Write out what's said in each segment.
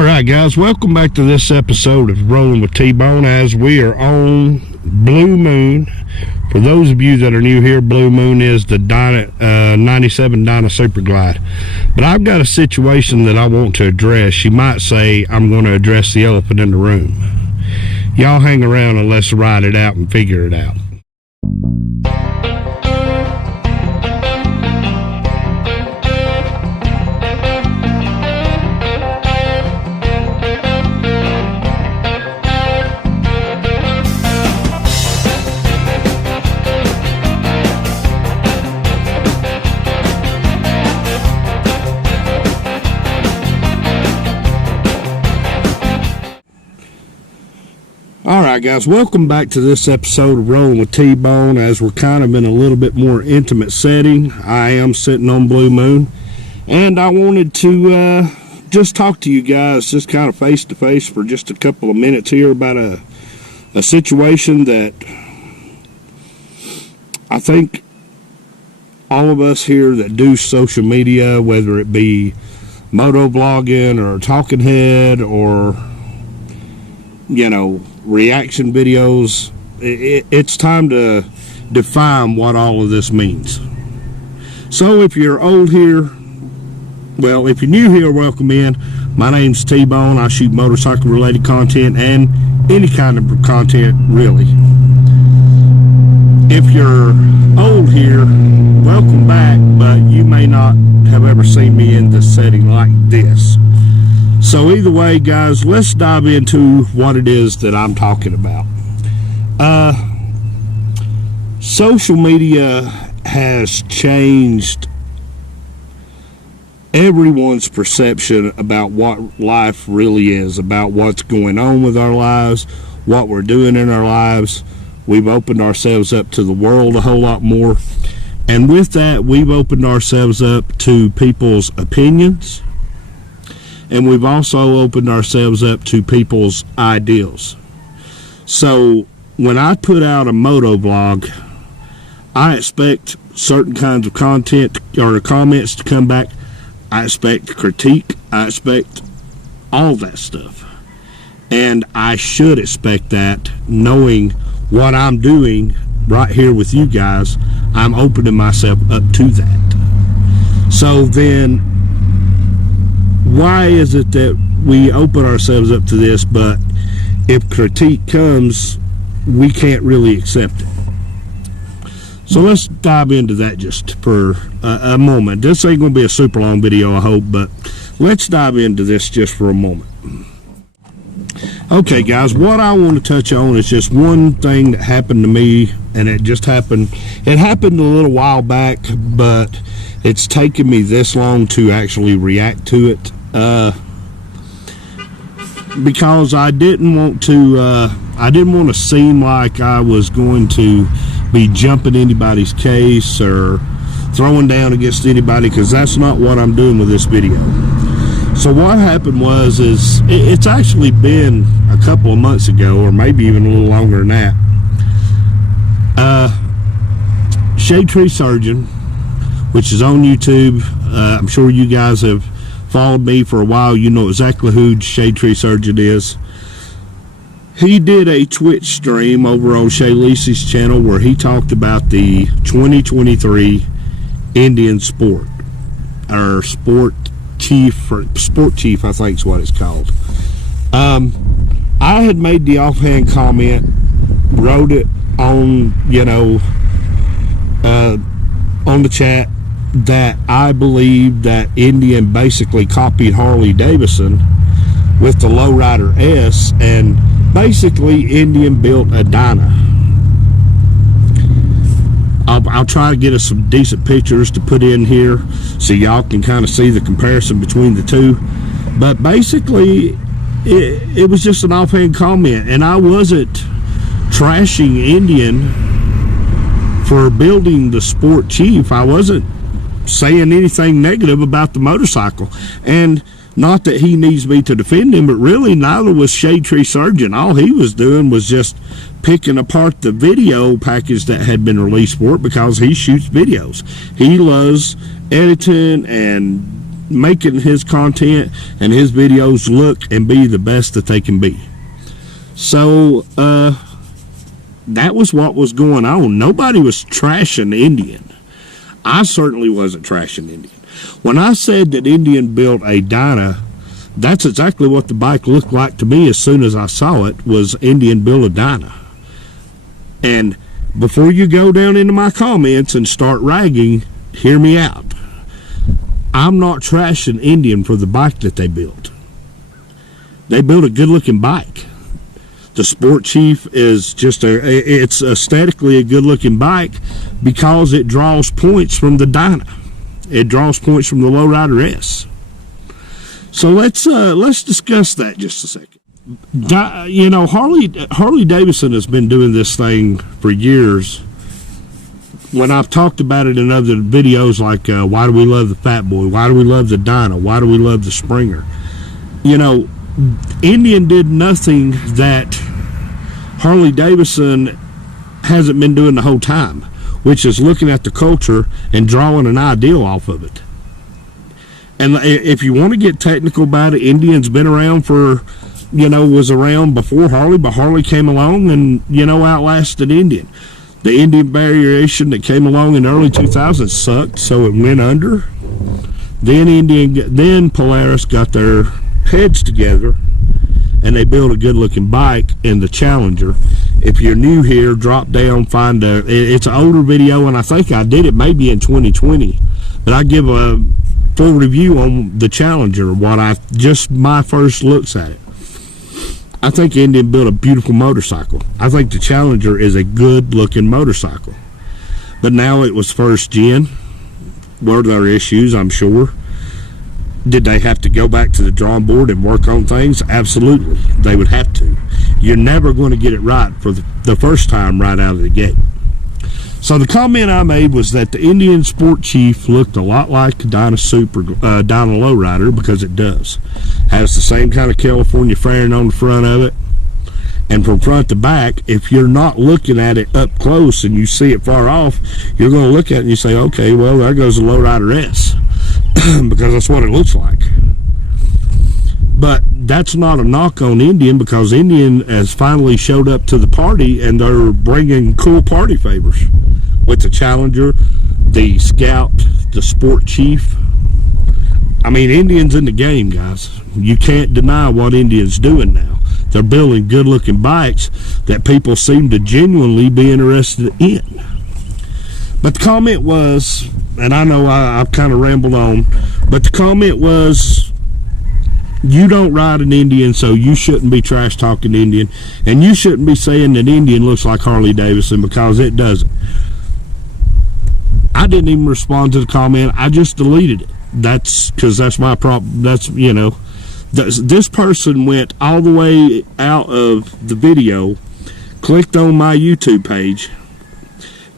All right, guys, welcome back to this episode of Rolling with T-Bone, as we are on Blue Moon. For those of you that are new here, Blue Moon is the dyna, 97 Dyna Super Glide. But I've got a situation that I want to address. You might say I'm going to address the elephant in the room. Y'all hang around and let's ride it out and figure it out. Alright guys, welcome back to this episode of Rolling with T-Bone, as we're kind of in a little bit more intimate setting. I am sitting on Blue Moon, and I wanted to just talk to you guys just kind of face to face for just a couple of minutes here about a situation that I think all of us here that do social media, whether it be moto vlogging or talking head or reaction videos, it's time to define what all of this means. So if you're old here, well, if you're new here, welcome in. My name's T-Bone. I shoot motorcycle related content and any kind of content, really. If you're old here, welcome back, but you may not have ever seen me in this setting like this. So either way, guys, let's dive into what it is that I'm talking about. Social media has changed everyone's perception about what life really is, about what's going on with our lives, what we're doing in our lives. We've opened ourselves up to the world a whole lot more. And with that, we've opened ourselves up to people's opinions. And we've also opened ourselves up to people's ideals. So when I put out a moto vlog, I expect certain kinds of content or comments to come back. I expect critique. I expect all that stuff. And I should expect that, knowing what I'm doing right here with you guys. I'm opening myself up to that. So then, why is it that we open ourselves up to this, but if critique comes, we can't really accept it? So let's dive into that just for a moment. This ain't going to be a super long video, I hope, but let's dive into this just for a moment. Okay, guys, what I want to touch on is just one thing that happened to me, and it just happened. It happened a little while back, but it's taken me this long to actually react to it. Because I didn't want to seem like I was going to be jumping anybody's case or throwing down against anybody, because that's not what I'm doing with this video. So what happened was, it's actually been a couple of months ago, or maybe even a little longer than that. Shade Tree Surgeon, which is on YouTube, I'm sure you guys have followed me for a while. You know exactly who Shade Tree Surgeon is. He did a Twitch stream over on Shay Lacey's channel where he talked about the 2023 Indian Sport, or Sport Chief, I think is what it's called. I had made the offhand comment, wrote it on, on the chat, that I believe that Indian basically copied Harley Davidson with the Lowrider S, and basically Indian built a dyna. I'll try to get us some decent pictures to put in here so y'all can kind of see the comparison between the two. But basically, it was just an offhand comment, and I wasn't trashing Indian for building the Sport Chief. I wasn't saying anything negative about the motorcycle, and not that he needs me to defend him, but really neither was Shade Tree Surgeon. All he was doing was just picking apart the video package that had been released for it, because he shoots videos. He loves editing and making his content and his videos look and be the best that they can be. So that was what was going on. Nobody was trashing Indian. I certainly wasn't trashing Indian. When I said that Indian built a dyna, that's exactly what the bike looked like to me as soon as I saw it, was Indian built a dyna. And before you go down into my comments and start ragging, hear me out. I'm not trashing Indian for the bike that they built. They built a good looking bike. The Sport Chief is just it's aesthetically a good looking bike because it draws points from the dyna. It draws points from the Lowrider S. So let's discuss that just a second. You know, Harley Davidson has been doing this thing for years. When I've talked about it in other videos, like why do we love the Fat Boy? Why do we love the Dyna? Why do we love the Springer? You know, Indian did nothing that Harley Davidson hasn't been doing the whole time, which is looking at the culture and drawing an ideal off of it. And if you want to get technical about it, Indian's been around for, you know, was around before Harley, but Harley came along and, you know, outlasted Indian. The Indian variation that came along in the early 2000s sucked, so it went under. Then Polaris got their heads together and they built a good looking bike in the Challenger. If you're new here, drop down, find it's an older video, and I think I did it maybe in 2020, but I give a full review on the Challenger, my first looks at it. I think Indian built a beautiful motorcycle. I think the Challenger is a good looking motorcycle, but now it was first gen. Were there issues? I'm sure. Did they have to go back to the drawing board and work on things? Absolutely, they would have to. You're never going to get it right for the first time right out of the gate. So the comment I made was that the Indian Sport Chief looked a lot like the Dyna Dyna Lowrider, because it does. Has the same kind of California fairing on the front of it. And from front to back, if you're not looking at it up close and you see it far off, you're going to look at it and you say, okay, well, there goes the Lowrider S. Because that's what it looks like. But that's not a knock on Indian, because Indian has finally showed up to the party and they're bringing cool party favors with the Challenger, the Scout, the Sport Chief. I mean, Indian's in the game, guys. You can't deny what Indian's doing now. They're building good looking bikes that people seem to genuinely be interested in. But the comment was, and I know I've kind of rambled on, but the comment was, you don't ride an Indian, so you shouldn't be trash talking Indian, and you shouldn't be saying that Indian looks like Harley Davidson, because it doesn't. I didn't even respond to the comment. I just deleted it. That's because that's my problem. That's, you know, this person went all the way out of the video, clicked on my YouTube page,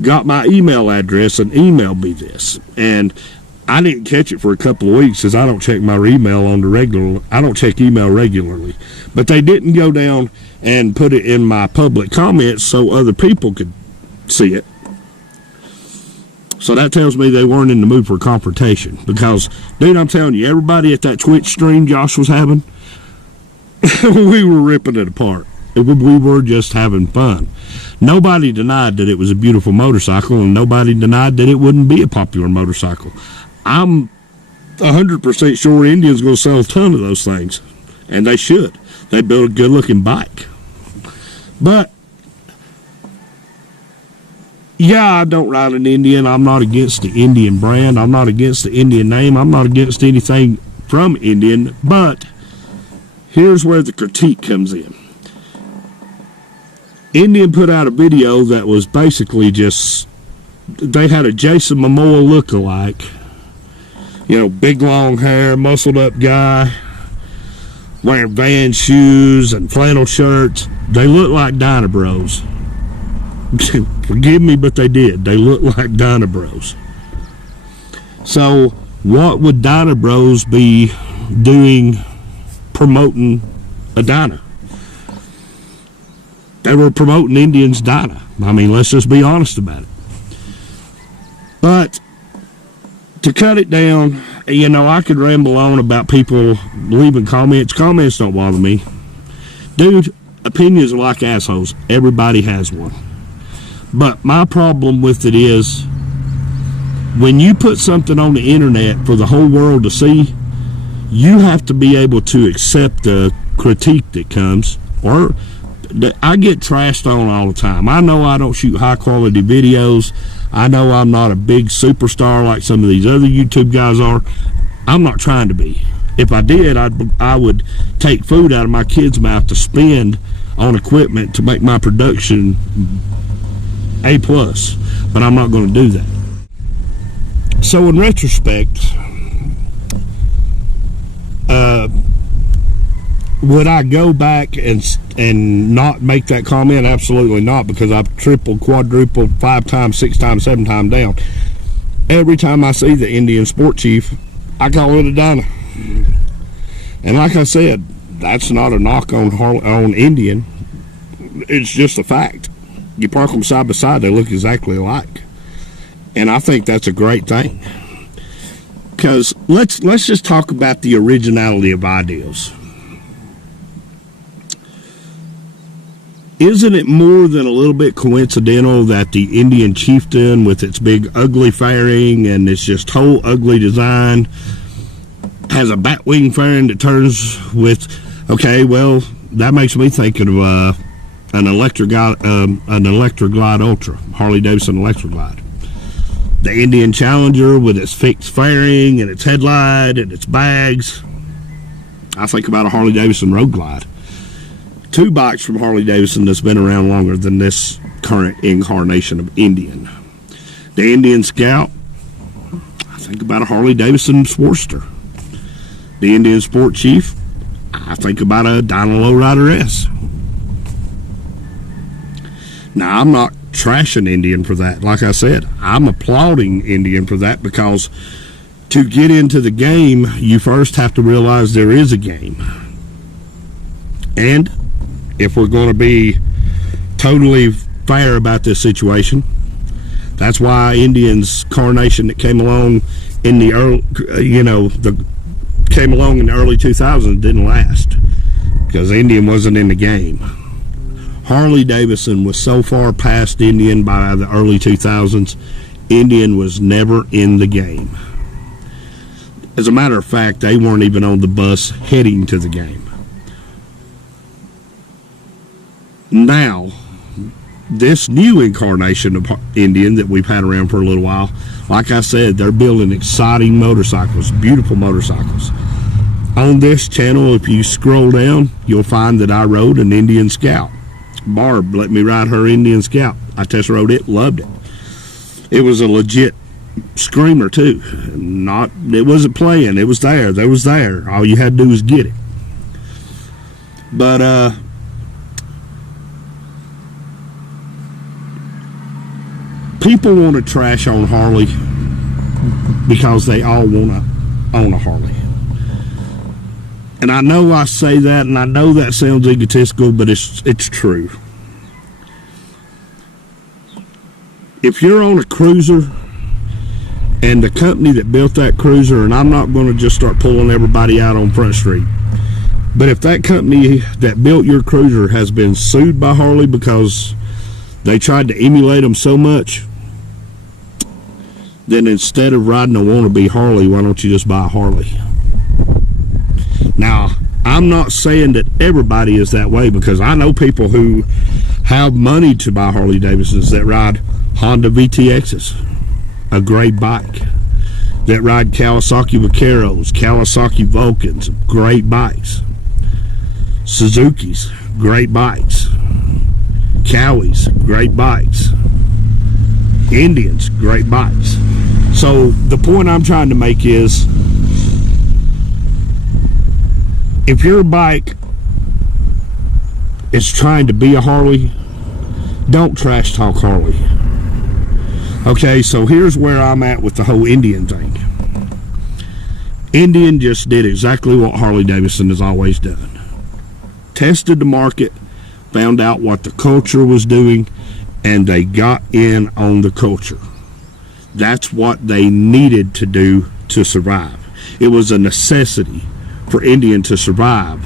got my email address, and emailed me this. And I didn't catch it for a couple of weeks because I don't check my email on the regular. I don't check email regularly. But they didn't go down and put it in my public comments so other people could see it. So that tells me they weren't in the mood for confrontation. Because, dude, I'm telling you, everybody at that Twitch stream Josh was having, we were ripping it apart. We were just having fun. Nobody denied that it was a beautiful motorcycle, and nobody denied that it wouldn't be a popular motorcycle. I'm 100% sure Indian's going to sell a ton of those things, and they should. They built a good-looking bike. But, yeah, I don't ride an Indian. I'm not against the Indian brand. I'm not against the Indian name. I'm not against anything from Indian. But here's where the critique comes in. Indian put out a video that was basically just, they had a Jason Momoa look-alike. You know, big long hair, muscled up guy, wearing Vans shoes and flannel shirts. They look like Dyna Bros. Forgive me, but they did. They look like Dyna Bros. So, what would Dyna Bros be doing promoting a Dyna? They were promoting Indian's Dyna. I mean, let's just be honest about it. But to cut it down I could ramble on about people leaving comments. Comments don't bother me. Dude, opinions are like assholes. Everybody has one. But my problem with it is, when you put something on the internet for the whole world to see, you have to be able to accept the critique that comes. Or I get trashed on all the time. I know I don't shoot high quality videos. I know I'm not a big superstar like some of these other YouTube guys are. I'm not trying to be. If I did, I would take food out of my kids' mouth to spend on equipment to make my production A+. But I'm not going to do that. So in retrospect, would I go back and not make that comment? Absolutely not, because I've tripled, quadrupled, 5 times, 6 times, 7 times down. Every time I see the Indian sport chief, I call it a dyna. And like I said, that's not a knock on Indian. It's just a fact. You park them side by side, they look exactly alike. And I think that's a great thing. Because let's just talk about the originality of ideals. Isn't it more than a little bit coincidental that the Indian chieftain, with its big ugly fairing and its just whole ugly design, has a batwing fairing that turns with, okay, well, that makes me think of an Electroglide Ultra, Harley Davidson Electroglide. The Indian Challenger with its fixed fairing and its headlight and its bags. I think about a Harley Davidson Road Glide. 2 bikes from Harley Davidson that's been around longer than this current incarnation of Indian. The Indian Scout, I think about a Harley Davidson Sportster. The Indian Sport Chief, I think about a Dyna Lowrider S. Now, I'm not trashing Indian for that. Like I said, I'm applauding Indian for that, because to get into the game, you first have to realize there is a game. And if we're going to be totally fair about this situation, that's why Indian's carnation that came along in the early, came along in the early 2000s didn't last, because Indian wasn't in the game. Harley Davidson was so far past Indian by the early 2000s, Indian was never in the game. As a matter of fact, they weren't even on the bus heading to the game. Now, this new incarnation of Indian that we've had around for a little while, like I said, they're building exciting motorcycles, beautiful motorcycles. On this channel, if you scroll down, you'll find that I rode an Indian Scout. Barb let me ride her Indian Scout. I test rode it, loved it. It was a legit screamer too. It wasn't playing, it was there. It was there. All you had to do was get it. But people want to trash on Harley because they all want to own a Harley. And I know I say that, and I know that sounds egotistical, but it's true. If you're on a cruiser, and the company that built that cruiser, and I'm not going to just start pulling everybody out on Front Street, but if that company that built your cruiser has been sued by Harley because they tried to emulate them so much, then instead of riding a wannabe Harley, why don't you just buy a Harley? Now, I'm not saying that everybody is that way, because I know people who have money to buy Harley Davidsons that ride Honda VTXs, a great bike, that ride Kawasaki Vaqueros, Kawasaki Vulcans, great bikes, Suzuki's, great bikes, Cowies, great bikes, Indians, great bikes. So the point I'm trying to make is, if your bike is trying to be a Harley, don't trash talk Harley. Okay, so here's where I'm at with the whole Indian thing. Indian just did exactly what Harley Davidson has always done. Tested the market, found out what the culture was doing, and they got in on the culture. That's what they needed to do to survive. It was a necessity for Indian to survive.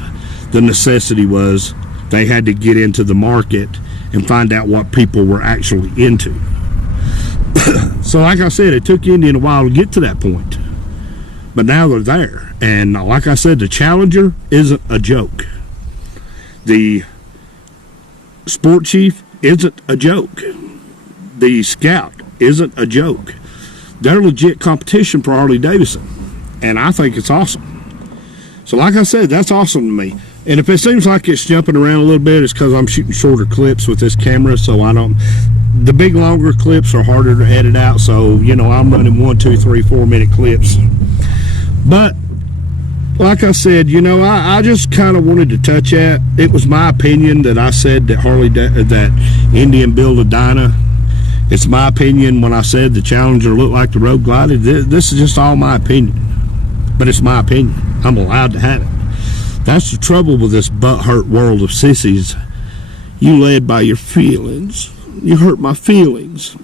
The necessity was they had to get into the market and find out what people were actually into. So like I said, it took Indian a while to get to that point. But now they're there. And like I said, the Challenger isn't a joke. The Sport Chief isn't a joke. The Scout isn't a joke. They're legit competition for Harley Davidson. And I think it's awesome. So like I said, that's awesome to me. And if it seems like it's jumping around a little bit, it's because I'm shooting shorter clips with this camera, so I don't... The big longer clips are harder to edit out, so, you know, I'm running 1, 2, 3, 4 minute clips. But, like I said, you know, I just kind of wanted to touch at. It was my opinion that I said that that Indian built a dyna. It's my opinion when I said the Challenger looked like the Road Glider. This is just all my opinion. But it's my opinion. I'm allowed to have it. That's the trouble with this butt-hurt world of sissies. You led by your feelings. You hurt my feelings.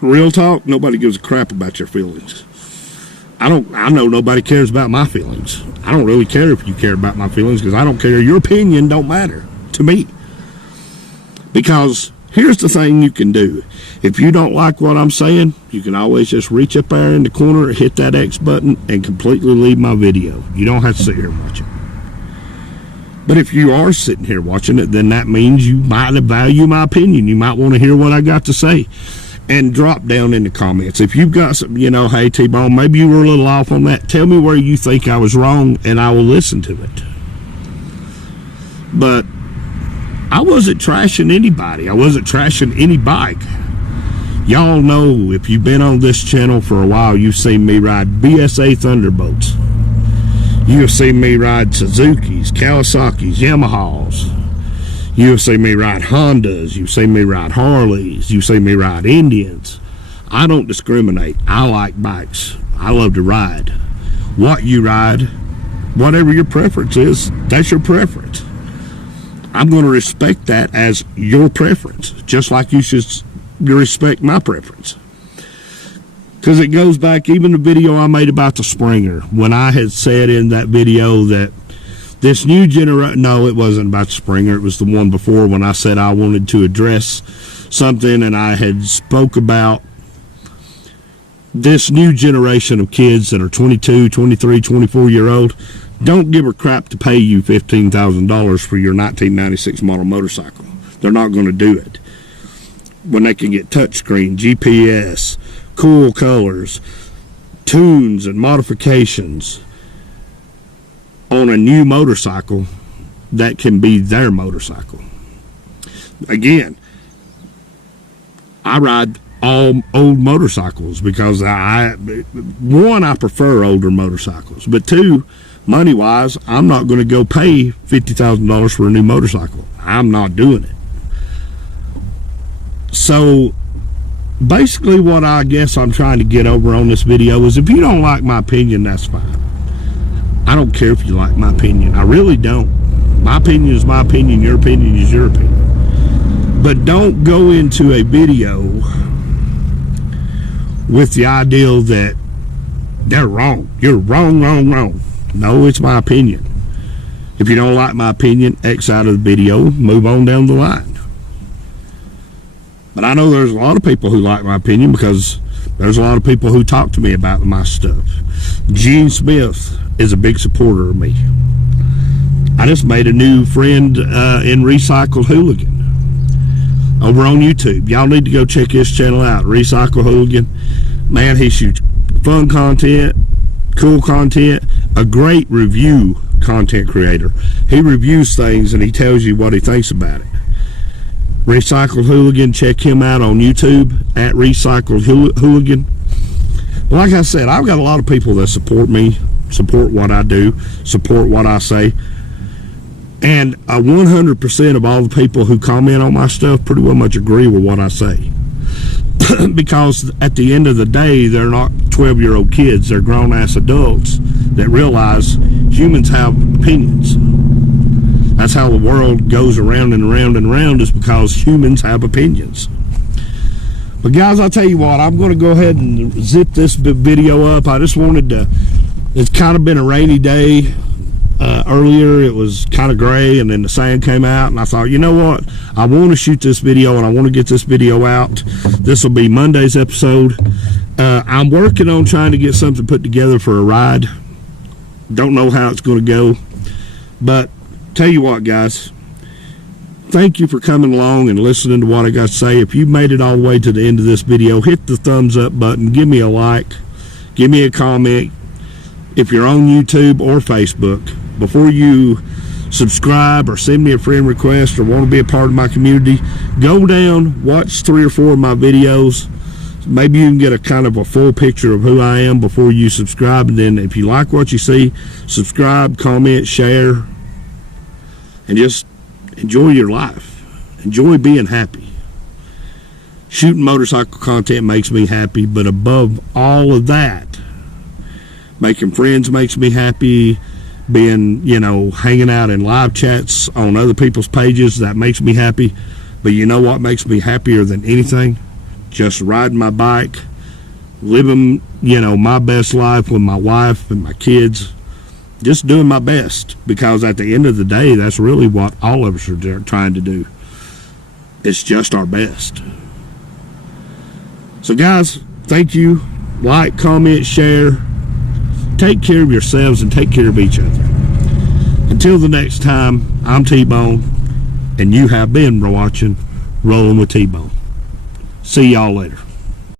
Real talk, nobody gives a crap about your feelings. I know nobody cares about my feelings. I don't really care if you care about my feelings, because I don't care. Your opinion don't matter to me. Because here's the thing you can do. If you don't like what I'm saying, you can always just reach up there in the corner, hit that X button, and completely leave my video. You don't have to sit here and watch it. But if you are sitting here watching it, then that means you might value my opinion. You might want to hear what I got to say. And drop down in the comments. If you've got some, you know, hey, T-Bone, maybe you were a little off on that. Tell me where you think I was wrong, and I will listen to it. But I wasn't trashing anybody. I wasn't trashing any bike. Y'all know, if you've been on this channel for a while, you've seen me ride BSA Thunderbolts. You've seen me ride Suzuki's, Kawasaki's, Yamahas. You've seen me ride Hondas. You've seen me ride Harleys. You've seen me ride Indians. I don't discriminate. I like bikes. I love to ride. What you ride, whatever your preference is, that's your preference. I'm going to respect that as your preference, just like you should respect my preference. Because it goes back, even the video I made about the Springer, when I had said in that video that this new generation, no, it wasn't about the Springer, it was the one before, when I said I wanted to address something, and I had spoke about this new generation of kids that are 22, 23, 24-year-old, don't give a crap to pay you $15,000 for your 1996 model motorcycle. They're not going to do it. When they can get touchscreen, GPS, cool colors, tunes and modifications on a new motorcycle that can be their motorcycle. Again, I ride all old motorcycles because I prefer older motorcycles, but two, money-wise, I'm not going to go pay $50,000 for a new motorcycle. I'm not doing it. So basically what I guess I'm trying to get over on this video is, if you don't like my opinion, that's fine. I don't care if you like my opinion. I really don't. My opinion is my opinion. Your opinion is your opinion. But don't go into a video with the ideal that they're wrong. You're wrong, wrong, wrong. No, it's my opinion. If you don't like my opinion, X out of the video, move on down the line. But I know there's a lot of people who like my opinion, because there's a lot of people who talk to me about my stuff. Gene Smith is a big supporter of me. I just made a new friend in Recycled Hooligan over on YouTube. Y'all need to go check his channel out, Recycled Hooligan. Man, he shoots fun content, cool content, a great review content creator. He reviews things and he tells you what he thinks about it. Recycled Hooligan, check him out on YouTube at Recycled Hooligan. Like I said, I've got a lot of people that support me, support what I do, support what I say. And 100% of all the people who comment on my stuff pretty well much agree with what I say. Because at the end of the day, they're not 12-year-old kids. They're grown-ass adults that realize humans have opinions. That's how the world goes around and around and around, is because humans have opinions. But guys, I'll tell you what, I'm going to go ahead and zip this video up. I just wanted to, it's kind of been a rainy day. Earlier it was kind of gray, and then the sun came out, and I thought, you know what, I want to shoot this video, and I want to get this video out. This will be Monday's episode. I'm working on trying to get something put together for a ride. Don't know how it's going to go, but tell you what, guys, thank you for coming along and listening to what I got to say. If you made it all the way to the end of this video, hit the thumbs up button, give me a like, give me a comment. If you're on YouTube or Facebook, before you subscribe or send me a friend request or want to be a part of my community, go down, watch 3 or 4 of my videos. Maybe you can get a kind of a full picture of who I am before you subscribe. And then if you like what you see, subscribe, comment, share, and just enjoy your life. Enjoy being happy. Shooting motorcycle content makes me happy, but above all of that, making friends makes me happy. Being, hanging out in live chats on other people's pages, that makes me happy. But you know what makes me happier than anything? Just riding my bike, living, my best life with my wife and my kids, just doing my best. Because at the end of the day, that's really what all of us are trying to do. It's just our best. So guys, thank you. Like, comment, share. Take care of yourselves and take care of each other. Until the next time, I'm T-Bone, and you have been watching Rolling with T-Bone. See y'all later.